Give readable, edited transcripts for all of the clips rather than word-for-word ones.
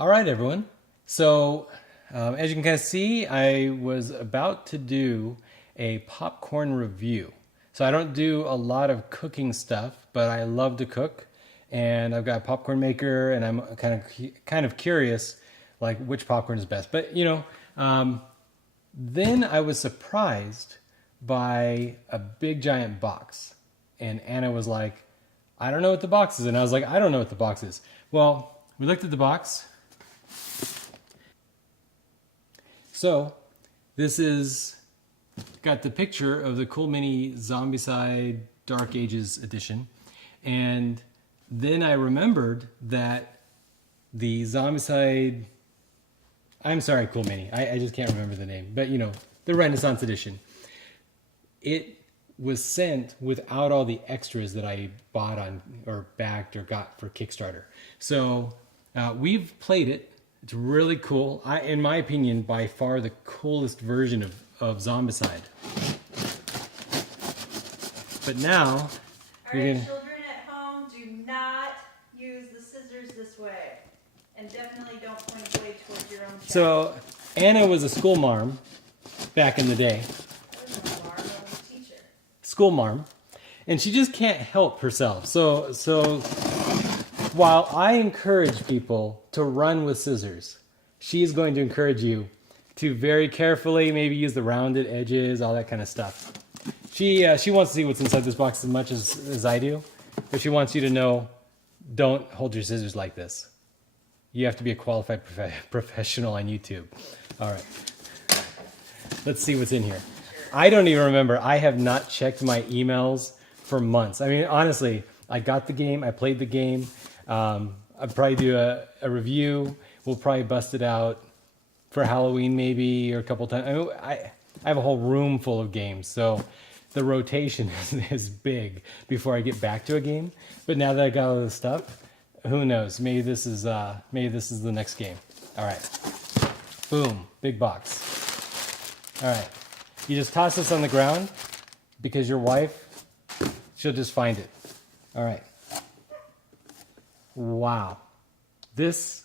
All right, everyone. So, as you can kind of see, I was about to do a popcorn review. So I don't do a lot of cooking stuff, but I love to cook, and I've got a popcorn maker, and I'm kind of curious, like which popcorn is best. But then I was surprised by a big giant box, and Anna was like, "I don't know what the box is," and I was like, "I don't know what the box is." Well, we looked at the box. So, this is got the picture of the Cool Mini Zombicide Dark Ages edition. And then I remembered that the Zombicide... I'm sorry, Cool Mini. I just can't remember the name. But, the Renaissance edition. It was sent without all the extras that I bought on or backed or got for Kickstarter. So, we've played it. It's really cool. In my opinion, by far the coolest version of Zombicide. But now, children at home, do not use the scissors this way. And definitely don't point a blade towards your own chest. So, Anna was a school marm back in the day. I was no marm, I was a teacher. School marm. And she just can't help herself. So while I encourage people to run with scissors, she's going to encourage you to very carefully maybe use the rounded edges, all that kind of stuff. She wants to see what's inside this box as much as I do, but she wants you to know, don't hold your scissors like this. You have to be a qualified professional on YouTube. All right. Let's see what's in here. I don't even remember. I have not checked my emails for months. I mean, honestly, I got the game. I played the game. I'll probably do a review. We'll probably bust it out for Halloween maybe, or a couple times. I have a whole room full of games, so the rotation is big before I get back to a game. But now that I got all this stuff, who knows? Maybe this is the next game. All right, boom, big box. All right, you just toss this on the ground because your wife, she'll just find it. All right. Wow, this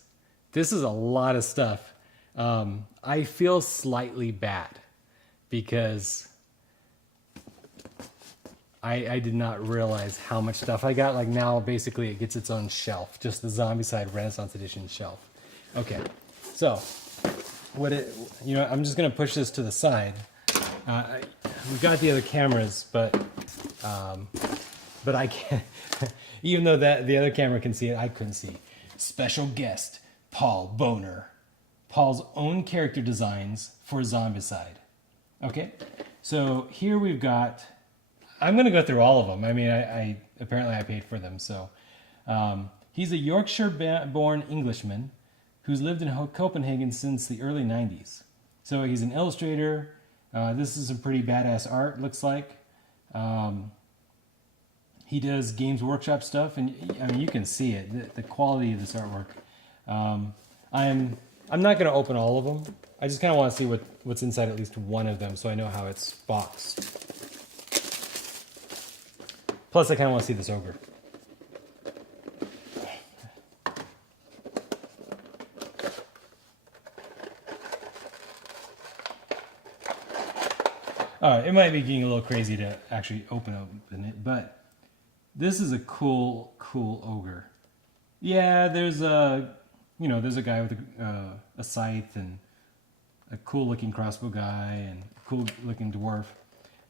is a lot of stuff. I feel slightly bad because I did not realize how much stuff I got. Like now, basically, it gets its own shelf, just the Zombicide Renaissance Edition shelf. Okay, so I'm just gonna push this to the side. We got the other cameras, but I can't. Even though the other camera can see it, I couldn't see. Special guest, Paul Boner. Paul's own character designs for Zombicide. Okay, so here we've got... I'm going to go through all of them. I mean, I apparently I paid for them. So he's a Yorkshire-born Englishman who's lived in Copenhagen since the early 90s. So he's an illustrator. This is some pretty badass art, looks like. He does Games Workshop stuff, and I mean you can see it, the quality of this artwork. I'm not going to open all of them. I just kind of want to see what's inside at least one of them, so I know how it's boxed. Plus, I kind of want to see this ogre. All right, it might be getting a little crazy to actually open it, but this is a cool ogre. Yeah, there's a guy with a scythe and a cool looking crossbow guy and a cool looking dwarf.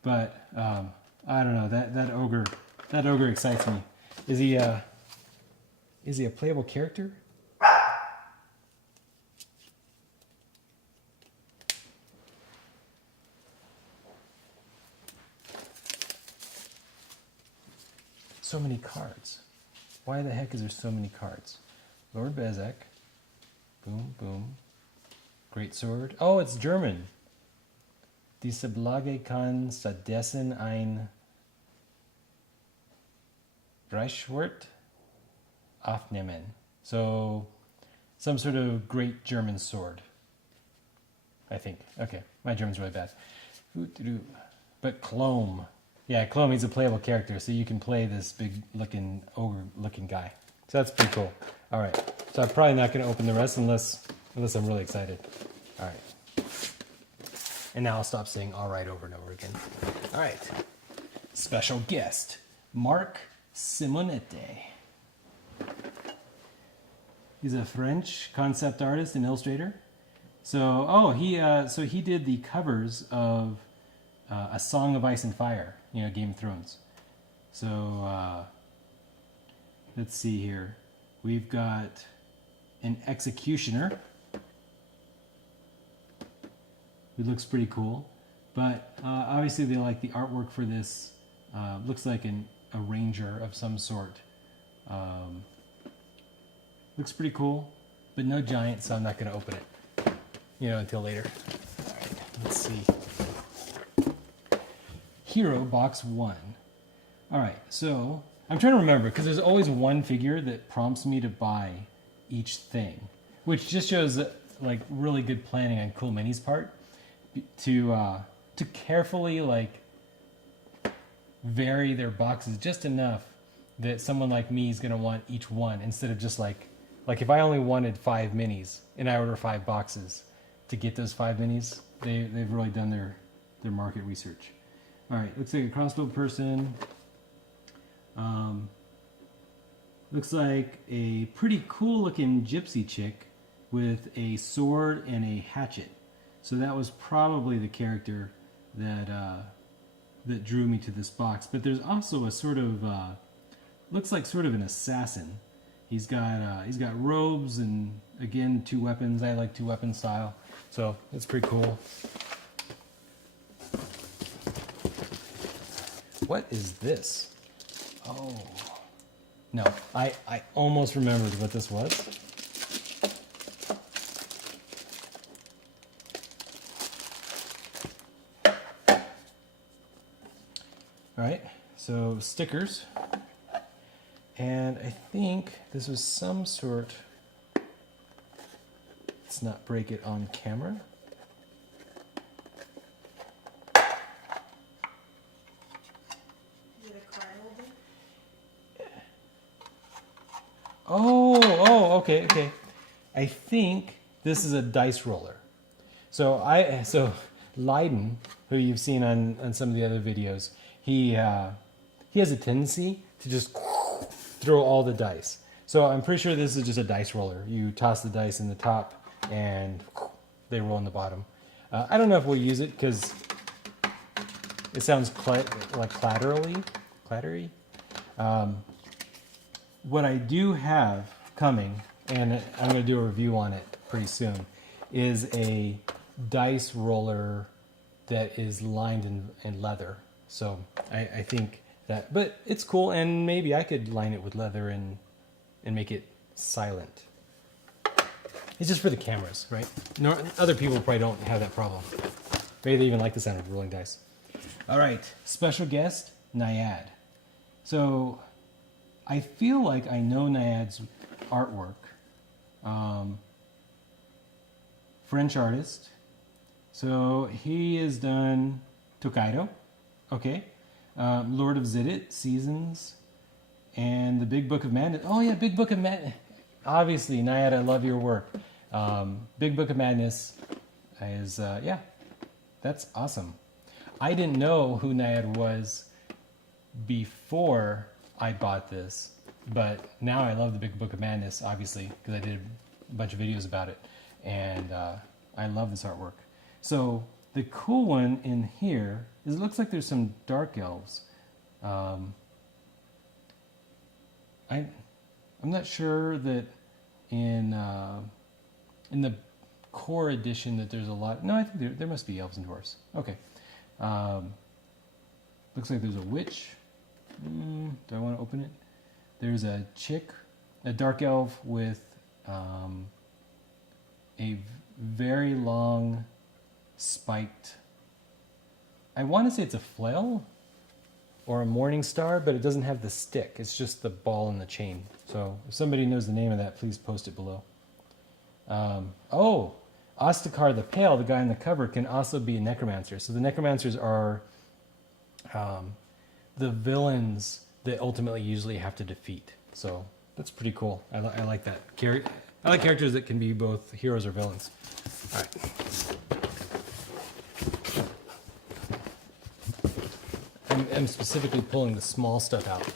But I don't know, that ogre excites me. Is he a playable character? So many cards. Why the heck is there so many cards? Lord Bezek. Boom, boom. Great sword. Oh, it's German. Diese Blage kann stattdessen ein Reichswort aufnehmen. So, some sort of great German sword. I think. Okay, my German's really bad. But Clome. Yeah, Clome, he's a playable character, so you can play this big looking ogre looking guy. So that's pretty cool. All right, So I'm probably not going to open the rest unless I'm really excited. All right. And now I'll stop saying all right over and over again. All right. Special guest, Marc Simonette. He's a French concept artist and illustrator. So, he did the covers of A Song of Ice and Fire, Game of Thrones. So, let's see here. We've got an executioner who looks pretty cool. But obviously they like the artwork for this. Looks like a ranger of some sort. Looks pretty cool, but no giant, so I'm not going to open it, until later. All right, let's see. Hero Box 1. All right, so I'm trying to remember, because there's always one figure that prompts me to buy each thing, which just shows like really good planning on Cool Mini's part to carefully vary their boxes just enough that someone like me is going to want each one, instead of just like if I only wanted 5 minis and I order 5 boxes to get those 5 minis, they've really done their market research. All right, looks like a crossbow person. Looks like a pretty cool looking gypsy chick with a sword and a hatchet. So that was probably the character that drew me to this box. But there's also a sort of looks like sort of an assassin. He's got robes and again 2 weapons. I like 2-weapon style, so it's pretty cool. What is this? Oh no, I almost remembered what this was. All right, so stickers. And I think this was some sort, let's not break it on camera. Is it a card holder? Oh, okay. I think this is a dice roller. So Leiden, who you've seen on some of the other videos, he has a tendency to just throw all the dice. So I'm pretty sure this is just a dice roller. You toss the dice in the top and they roll in the bottom. I don't know if we'll use it because it sounds like clattery. What I do have coming, and I'm going to do a review on it pretty soon, is a dice roller that is lined in leather. So I think that, but it's cool, and maybe I could line it with leather and make it silent. It's just for the cameras, right? No, other people probably don't have that problem. Maybe they even like the sound of rolling dice. All right, special guest, Nyad. So I feel like I know Nyad's artwork. French artist. So he has done Tokaido, okay. Lord of Zidit, Seasons, and the Big Book of Madness. Oh yeah, Big Book of Madness. Obviously, Nyad, I love your work. Big Book of Madness is, yeah, that's awesome. I didn't know who Nyad was before I bought this, but now I love the Big Book of Madness, obviously, because I did a bunch of videos about it, and I love this artwork. So the cool one in here is it looks like there's some dark elves. I'm not sure that in the core edition that there's a lot. No, I think there must be elves and dwarves. Okay. Looks like there's a witch. Do I want to open it? There's a chick, a dark elf with a very long spiked, I want to say it's a flail or a morning star, but it doesn't have the stick. It's just the ball and the chain. So if somebody knows the name of that, please post it below. Oh, Ostakar the Pale, the guy on the cover, can also be a necromancer. So the necromancers are the villains that ultimately usually have to defeat. So that's pretty cool. I like that. I like characters that can be both heroes or villains. All right. I'm specifically pulling the small stuff out.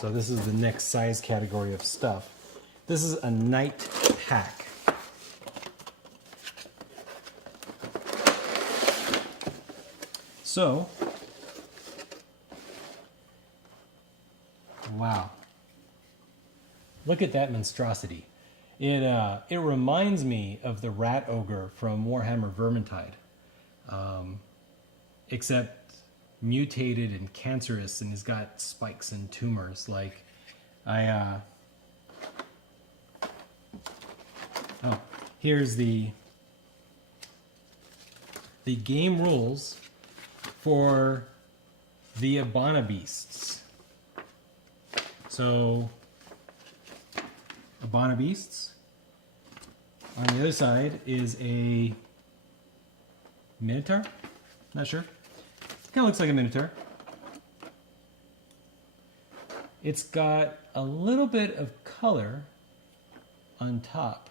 So this is the next size category of stuff. This is a night pack. So, wow. Look at that monstrosity. It reminds me of the rat ogre from Warhammer Vermintide. Except mutated and cancerous, and he's got spikes and tumors. Like, oh, here's the game rules for the Abana beasts. So, Abana beasts. On the other side is a minotaur. Not sure. Kind of looks like a minotaur. It's got a little bit of color on top,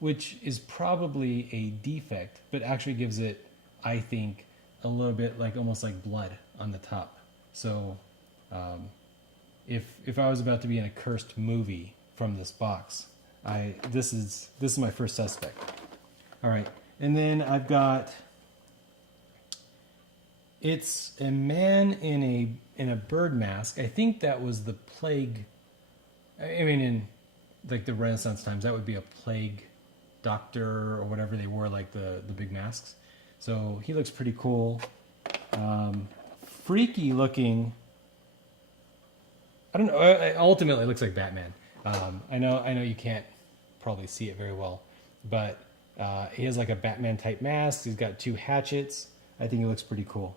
which is probably a defect, but actually gives it, I think, a little bit like almost like blood on the top. So if I was about to be in a cursed movie from this box, this is my first suspect. All right, and then I've got, it's a man in a bird mask. I think that was the plague. I mean, in like the Renaissance times, that would be a plague doctor or whatever they wore, like the big masks. So he looks pretty cool. Freaky looking. I don't know. Ultimately, it looks like Batman. I know you can't probably see it very well, but he has like a Batman type mask. He's got 2 hatchets. I think it looks pretty cool.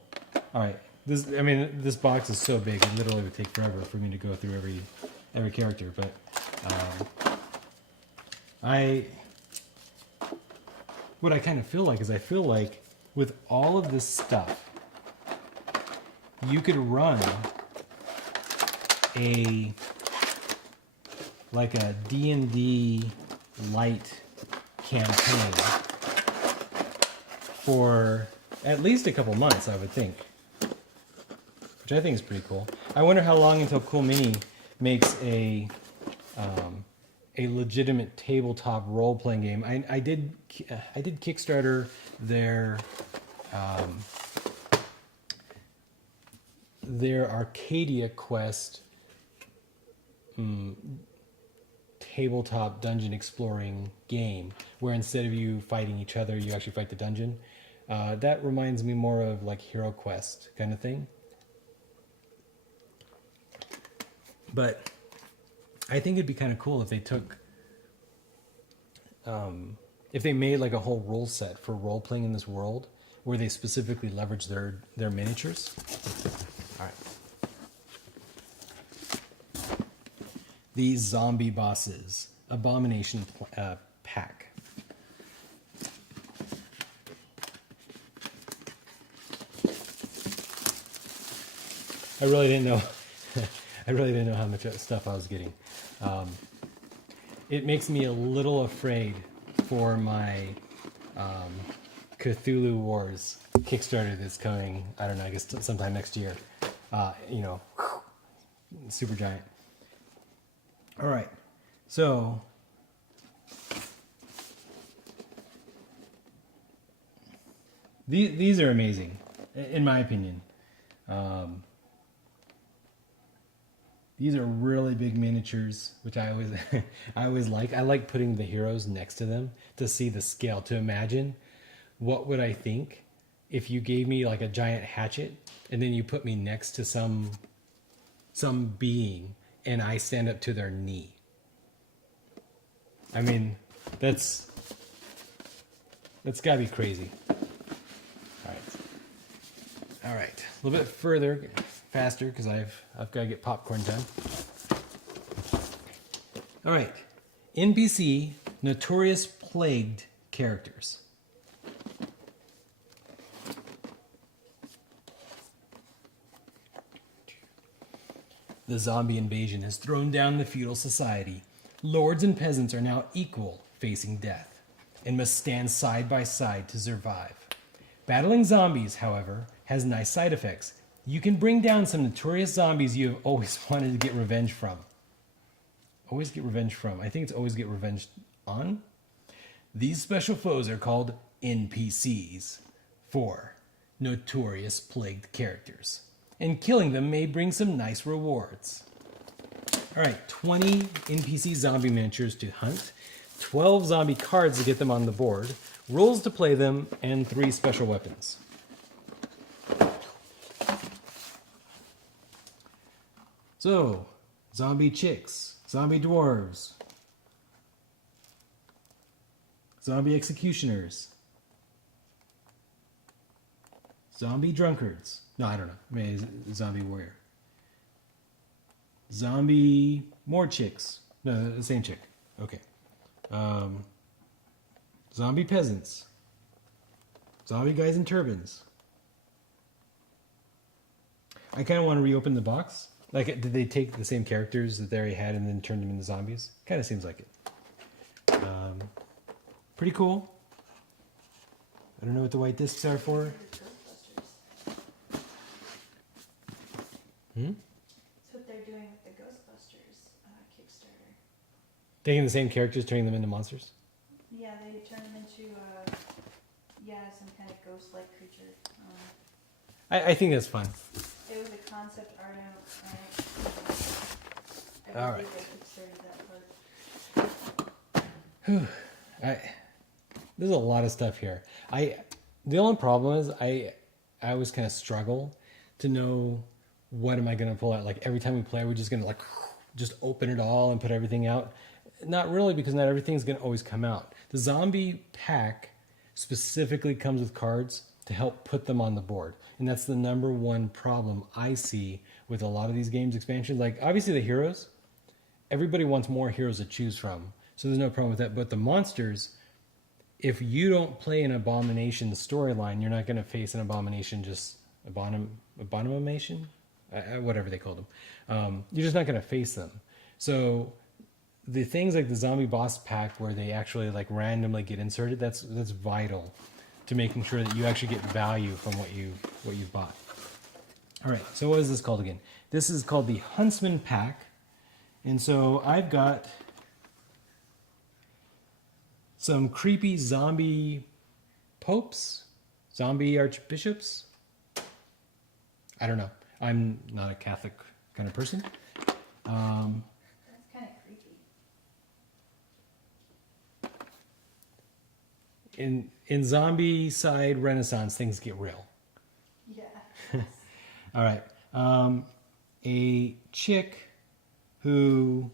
All right, this box is so big, it literally would take forever for me to go through every character. But what I kind of feel like is I feel like with all of this stuff, you could run a D&D light campaign for at least a couple months, I would think, which I think is pretty cool. I wonder how long until Cool Mini makes a legitimate tabletop role-playing game. I did Kickstarter their Arcadia Quest tabletop dungeon exploring game, where instead of you fighting each other, you actually fight the dungeon. That reminds me more of like Hero Quest kind of thing. But I think it'd be kind of cool if they took, if they made like a whole rule set for role playing in this world, where they specifically leverage their miniatures. All right. The Zombie Bosses Abomination pack. I really didn't know. I really didn't know how much stuff I was getting. It makes me a little afraid for my Cthulhu Wars Kickstarter that's coming. I don't know. I guess sometime next year. Super giant. All right. So these are amazing, in my opinion. These are really big miniatures, which I always like. I like putting the heroes next to them to see the scale, to imagine what would I think if you gave me like a giant hatchet and then you put me next to some being and I stand up to their knee. I mean, that's gotta be crazy. All right, a little bit further, faster, because I've got to get popcorn done. All right, NPC notorious plagued characters. The zombie invasion has thrown down the feudal society, Lords and peasants are now equal, facing death, and must stand side by side to survive. Battling zombies, however, has nice side effects. You can bring down some notorious zombies you have always wanted to get revenge from. Always get revenge from. I think it's always get revenge on. These special foes are called NPCs, for notorious plagued characters. And killing them may bring some nice rewards. Alright, 20 NPC zombie miniatures to hunt, 12 zombie cards to get them on the board, rules to play them, and 3 special weapons. So, zombie chicks, zombie dwarves, zombie executioners, zombie drunkards. No, I don't know. Maybe zombie warrior. Zombie more chicks. No, the same chick. Okay. Zombie peasants. Zombie guys in turbans. I kind of want to reopen the box. Like, did they take the same characters that they already had and then turn them into zombies? Kind of seems like it. Pretty cool. I don't know what the white discs are for. That's what they're doing with the Ghostbusters Kickstarter. Taking the same characters, turning them into monsters? Yeah, they turn them into, some kind of ghost-like creature. I think that's fun. It was a concept art out. All right. They kickstarted that part. There's a lot of stuff here. The only problem is I always kind of struggle to know what am I going to pull out. Like every time we play, we're just going to just open it all and put everything out. Not really, because not everything's going to always come out. The zombie pack specifically comes with cards to help put them on the board. And that's the number one problem I see with a lot of these games expansions. Like obviously the heroes, everybody wants more heroes to choose from. So there's no problem with that. But the monsters, if you don't play an abomination storyline, you're not going to face an abomination, just abomination, whatever they call them. You're just not going to face them. So the things like the zombie boss pack where they actually like randomly get inserted, that's vital to making sure that you actually get value from what you've bought. All right, so what is this called again? This is called the Huntsman Pack. And so I've got some creepy zombie popes, zombie archbishops. I don't know. I'm not a Catholic kind of person. That's kind of creepy. In Zombicide Renaissance, things get real. Yeah. All right. A chick who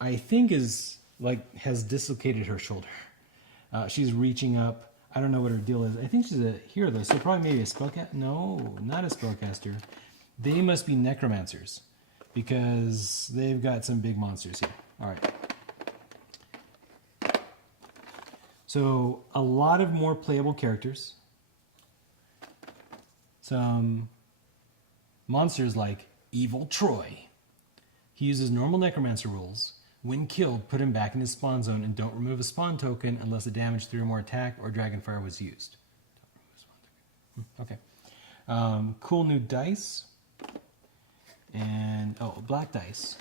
I think is has dislocated her shoulder. She's reaching up. I don't know what her deal is. I think she's a hero though, so probably maybe a spellcaster. No, not a spellcaster. They must be necromancers because they've got some big monsters here. All right. So a lot of more playable characters. Some monsters like Evil Troy. He uses normal necromancer rules. When killed, put him back in his spawn zone and don't remove a spawn token unless a damage 3 or more attack or dragonfire was used. Okay. Cool new dice. And, black dice.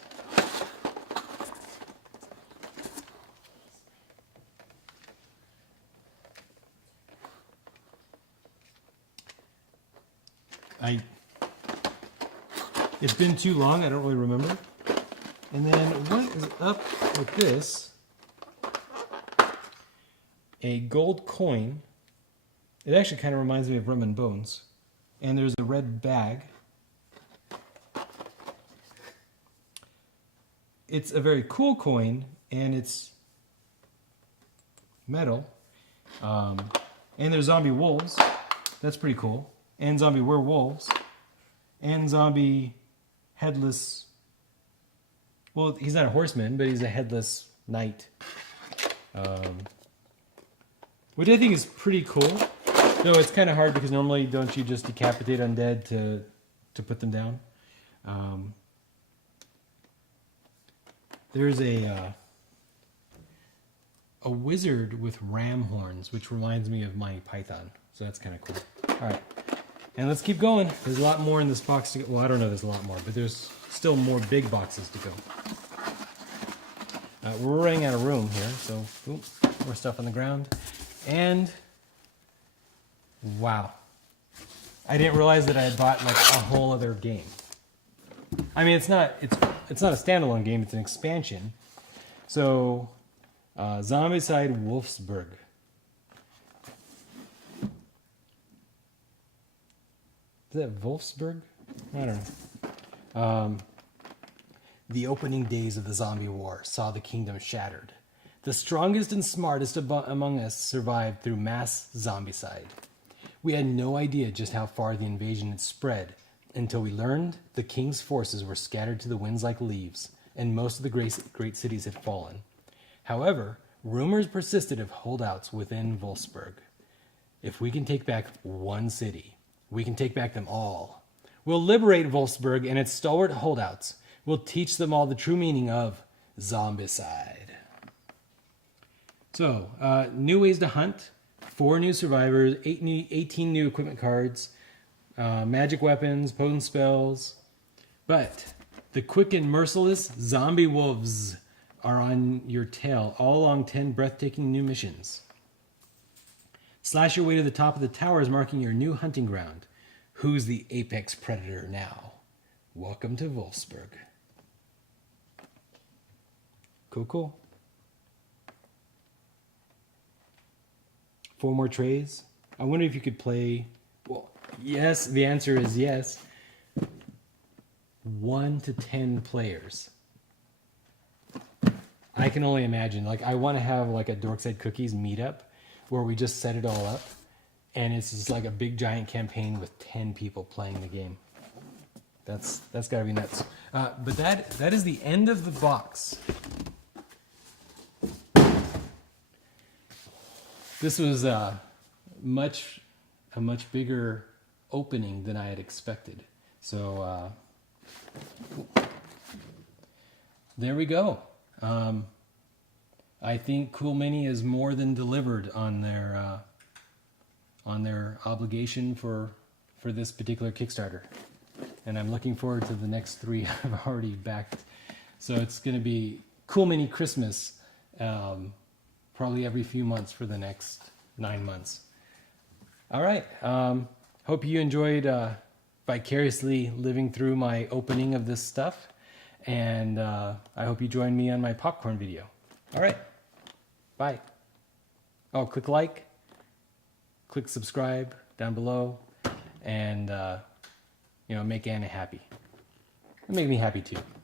It's been too long, I don't really remember. And then what is up with this? A gold coin. It actually kind of reminds me of Rum and Bones. And there's a red bag. It's a very cool coin, and it's metal. And there's zombie wolves. That's pretty cool. And zombie werewolves. And zombie headless. Well, he's not a horseman, but he's a headless knight. Which I think is pretty cool. Though it's kind of hard because normally don't you just decapitate undead to put them down? There's a wizard with ram horns, which reminds me of Monty Python. So that's kind of cool. All right, and let's keep going. There's a lot more in this box to go. Well, I don't know there's a lot more, but there's still more big boxes to go. We're running out of room here, so ooh, more stuff on the ground. And wow, I didn't realize that I had bought like a whole other game. I mean, it's not a standalone game; it's an expansion. So, Zombicide Wolfsburg. Is that Wolfsburg? I don't know. The opening days of the zombie war saw the kingdom shattered. The strongest and smartest among us survived through mass zombicide. We had no idea just how far the invasion had spread until we learned the king's forces were scattered to the winds like leaves, and most of the great cities had fallen. However, rumors persisted of holdouts within Wolfsburg. If we can take back one city, we can take back them all. We'll liberate Wolfsburg and its stalwart holdouts. We'll teach them all the true meaning of zombicide. So, new ways to hunt, 4 new survivors, 18 new equipment cards, magic weapons, potent spells. But the quick and merciless zombie wolves are on your tail, all along 10 breathtaking new missions. Slash your way to the top of the towers, marking your new hunting ground. Who's the apex predator now? Welcome to Wolfsburg. Cool, cool. 4 more trays. I wonder if you could play... Well, yes, the answer is yes. 1 to 10 players. I can only imagine. Like, I want to have like a Dorkside Cookies meetup where we just set it all up, and it's just like a big giant campaign with 10 people playing the game. That's got to be nuts. But that is the end of the box. This was a much bigger opening than I had expected. So there we go. I think Cool Mini is more than delivered on their obligation for this particular Kickstarter, and I'm looking forward to the next 3 I've already backed. So it's going to be Cool Mini Christmas, probably every few months for the next 9 months. All right. Hope you enjoyed vicariously living through my opening of this stuff, and I hope you join me on my popcorn video. All right. Bye. Oh, click like, click subscribe down below, and make Anna happy. Make me happy too.